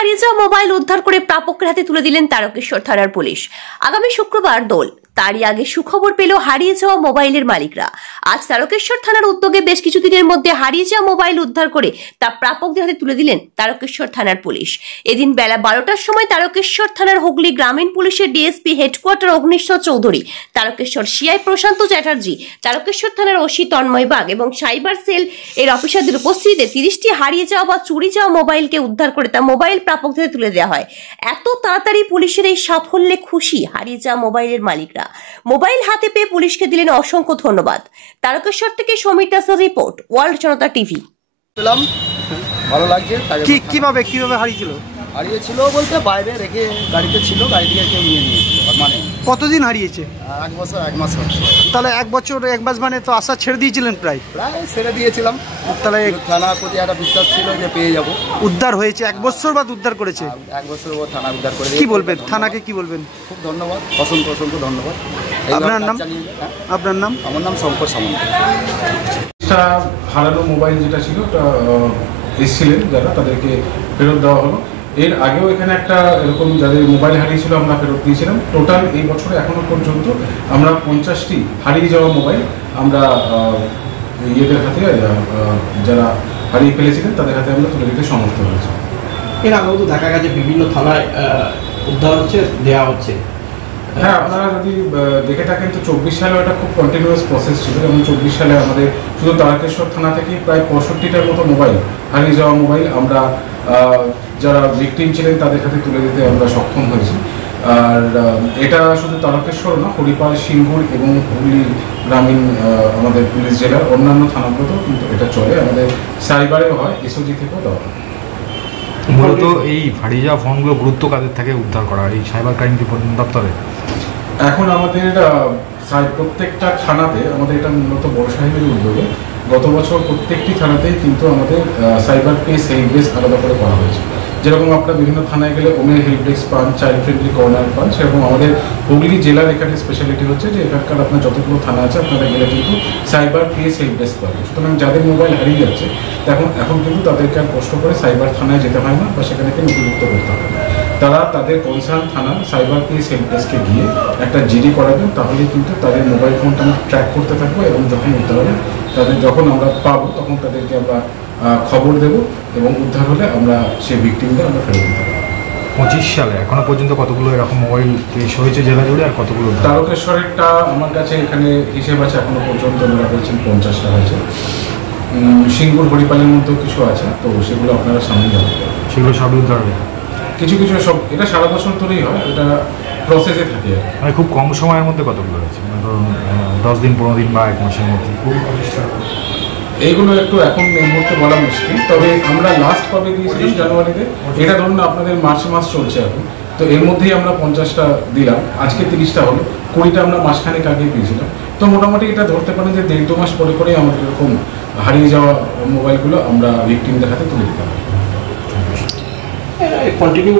হারিয়ে যাওয়া মোবাইল উদ্ধার করে প্রাপকের হাতে তুলে দিলেন তারকেশ্বর থানার পুলিশ। আগামী শুক্রবার দোল, তারই আগে সুখবর পেল হারিয়ে যাওয়া মোবাইলের মালিকরা। আজ তারকেশ্বর থানার উদ্যোগে বেশ কিছুদিনের মধ্যে হারিয়ে যাওয়া মোবাইল উদ্ধার করে তা প্রাপকদের হাতে তুলে দিলেন তারকেশ্বর থানার পুলিশ। এদিন বেলা 12টার সময় তারকেশ্বর থানার হুগলি গ্রামীণ পুলিশের DSP headquarter Agnishwar Chowdhury, Tarakeswar CI Prashanta Chatterjee, Tarakeswar থানার ওসি তন্ময় বাগ এবং সাইবার সেল এর অফিসারদের উপস্থিতিতে 30টি হারিয়ে যাওয়া বা চুরি যাওয়া মোবাইলকে উদ্ধার করে তা মোবাইল প্রাপকদের তুলে দেওয়া হয়। এত তাড়াতাড়ি পুলিশের এই সাফল্যে খুশি হারিয়ে যাওয়া মোবাইলের মালিকরা। মোবাইল হাতে পেয়ে পুলিশকে দিলেন অসংখ্য ধন্যবাদ। তারকেশ্বর থেকে সমীর দাসের রিপোর্ট, ওয়ার্ল্ড জনতা টিভি। ভালো লাগছে। কিভাবে হারিয়েছিল বলতে বাইরে রেখে গাড়িতে ছিল, গাড়ি দিয়ে কেউ নিয়ে নিয়েছিল। মানে কতদিন হারিয়েছে? 1 বছর 1 মাস হচ্ছে। তাহলে 1 বছর 1 মাস মানে তো আশা ছেড়ে দিয়েছিলেন? প্রায় ছেড়ে দিয়েছিলাম। তাহলে থানার প্রতি একটা বিশ্বাস ছিল যে পেয়ে যাব। উদ্ধার হয়েছে, 1 বছর বাদ উদ্ধার করেছে। 1 বছর ও থানা উদ্ধার করে। কি বলবেন থানাকে, কি বলবেন? খুব ধন্যবাদ, অসংখ্য ধন্যবাদ। আপনার নাম? আপনার নাম? আমার নাম শঙ্কর সামন্ত। হারানো মোবাইল যেটা ছিল ওটা এসেছিলেন যারা, তাদেরকে ফেরত দেওয়া হলো। এর আগেও এখানে একটা এরকম যাদের মোবাইল হারিয়েছিল আমরা ফেরত দিয়েছিলাম। টোটাল এই বছরে এখনো পর্যন্ত আমরা 50টি হারিয়ে যাওয়া মোবাইল আমরা ইয়েদের হাতে, যারা হারিয়ে ফেলেছিলেন তাদের হাতে আমরা তুলে দিতে সমর্থ হয়েছি। এর আগেও তো দেখা গেছে বিভিন্ন থানায় উদ্ধার হচ্ছে, দেওয়া হচ্ছে। হ্যাঁ, আপনারা যদি দেখে থাকেন তো 24 সালে এটা খুব কন্টিনিউয়াস প্রসেস ছিল। যেমন 24 সালে আমাদের শুধু তারকেশ্বর থানা থেকে প্রায় 65টার মতো মোবাইল, হারিয়ে যাওয়া মোবাইল আমরা যারা ভিকটিম ছিলেন তাদের হাতে তুলে দিতে আমরা সক্ষম হয়েছি। আর এটা শুধু তারকেশ্বর না, হরিপাল, সিঙ্গুর এবং হুগলি গ্রামীণ আমাদের পুলিশ জেলার অন্যান্য থানাগুলোতেও কিন্তু এটা চলে। আমাদের সাইবারেও হয়, এসওজি থেকেও দেওয়া হয়। মূলত এই হারিয়ে যাওয়া ফোনগুলো গুরুত্ব কাদের থেকে উদ্ধার করা এই সাইবার ক্রাইম দপ্তরে? এখন আমাদের প্রত্যেকটা থানাতে আমাদের এটা মূলত বড় সাহেবের উদ্যোগে গত বছর প্রত্যেকটি থানাতেই কিন্তু আমাদের সাইবার কেস হেল্প ডেস্ক আলাদা করে করা হয়েছে। যেরকম আপনারা বিভিন্ন থানায় গেলে ওমেন হেল্প ডেস্ক পান, চাইল্ড ফ্রেন্ডলি কর্নার পান, সেরকম আমাদের হুগলি জেলার এখানে স্পেশালিটি হচ্ছে যে এখানকার আপনার যতগুলো থানা আছে আপনারা গেলে কিন্তু সাইবার কেস হেল্প ডেস্ক পাবেন। সুতরাং যাদের মোবাইল হারিয়ে যাচ্ছে এখন কিন্তু তাদেরকে আর কষ্ট করে সাইবার থানায় যেতে হয় না বা সেখানে নথিভুক্ত করতে হয় না। তারা তাদের কনসার্ন থানা সাইবার কেস হেল্প ডেস্কে গিয়ে একটা জিডি করাবেন, তাহলে কিন্তু তাদের মোবাইল ফোনটা আমরা ট্র্যাক করতে থাকবো এবং যখন উদ্ধার হবে যখন আমরা পাবো তখন তাদেরকে আমরা খবর দেব এবং উদ্ধার হলে আমরা সেই ভিকটিমদের আমরা ফেরত দিতে পারবো। 25 সালে এখনো পর্যন্ত কতগুলো এরকম মোবাইল কেস হয়েছে জেলা জুড়ে, আর কতগুলো? তারকেশ্বরেরটা আমার কাছে এখানে হিসেব আছে, এখনো পর্যন্ত ওনারা বলছেন 50টা হয়েছে। সিঙ্গুর, হরিপালের মধ্যেও কিছু আছে, তো সেগুলো আপনারা সামনে যাবেন, সেগুলো সব উদ্ধার হবে। কিছু সব এটা সারা বছর ধরেই হয়, এটা প্রসেসে থাকে। মানে খুব কম সময়ের মধ্যে কতগুলো হয়েছে? মানে ধরুন 10 দিন, 15 দিন বা 1 মাসের মধ্যে? এইগুলো একটু এখন এই মুহূর্তে বলা মুশকিল, তবে আমরা লাস্ট কবে দিয়েছিলাম জানুয়ারিতে, এটা ধরুন আপনাদের মার্চ মাস চলছে এখন, তো এর মধ্যেই আমরা 50টা দিলাম। আজকে 30টা হলো, 20টা আমরা মাসখানেক আগে দিয়েছিলাম। তো মোটামুটি এটা ধরতে পারেন যে 1.5-2 মাস পরে আমাদের এরকম হারিয়ে যাওয়া মোবাইলগুলো আমরা ভিকটিমদের হাতে তুলে দিতে হবে। কন্টিনিউ